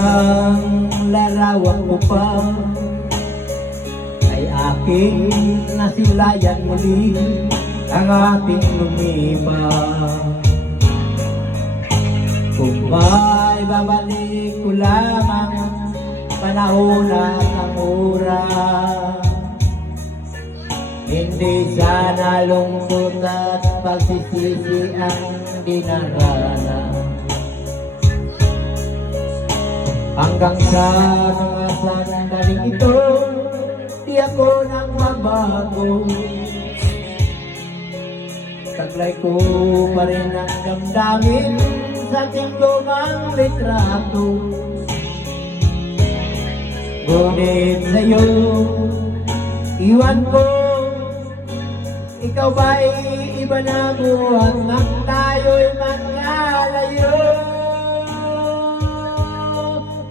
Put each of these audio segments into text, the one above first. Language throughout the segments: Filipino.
Habang larawan mo pa ay aking nasilayan muli ang ating lumipas. Kung may babalik ko lamang panahon at ang oras, hindi sana lungkot at pagsisisi ang dinaranas. Hanggang sa mga sandaling ito, di ako nang mabago. Taglay ko pa rin ang damdamin sa ating lumang litrato. Ngunit sa'yo, iwan ko, ikaw ba'y iba na buhat nang tayo'y magkalayo?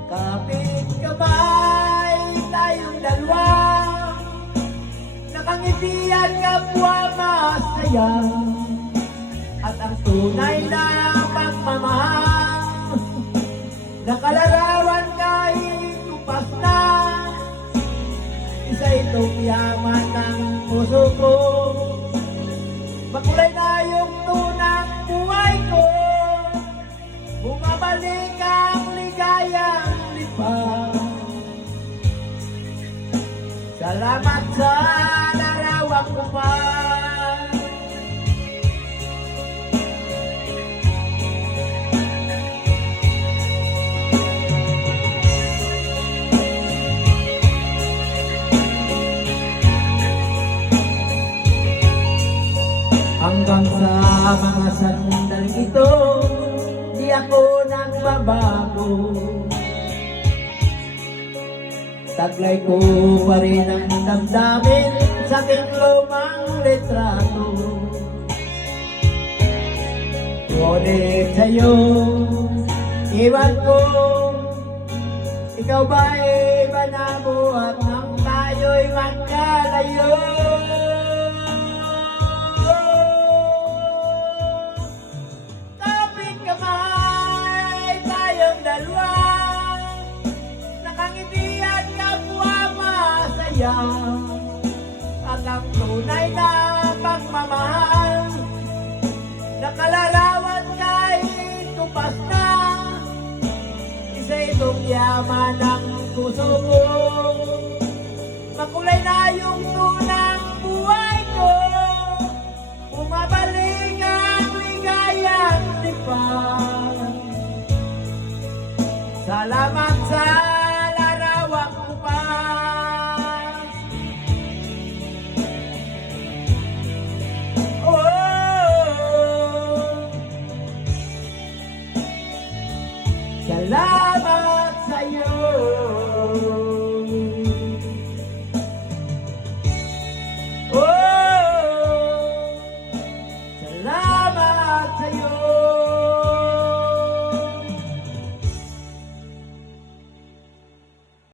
Kapit kamay tayong dalawa, nakangiti at kapwa masaya, at ang tunay na pagmamahal, nakalarawan kahit tupas na. Isa itong yaman ng puso ko, makulay na yung tunang buhay ko, bumabalik ang ligayang lipas. Salamat sa larawan ko pa. Hanggang sa mga sandaling ito, di ako nagbabago. Taglay ko pa rin ang damdamin sa aking lumang litrato. Ngunit sa'yo, iwan ko, ikaw ba'y iba na buhat nang tayo'y magkalayo? Nakangiti at kapwa masaya, at ang tunay na pagmamahal, nakalarawan kahit tupas na. Isa itong yaman ng puso ko, makulay na yung tunay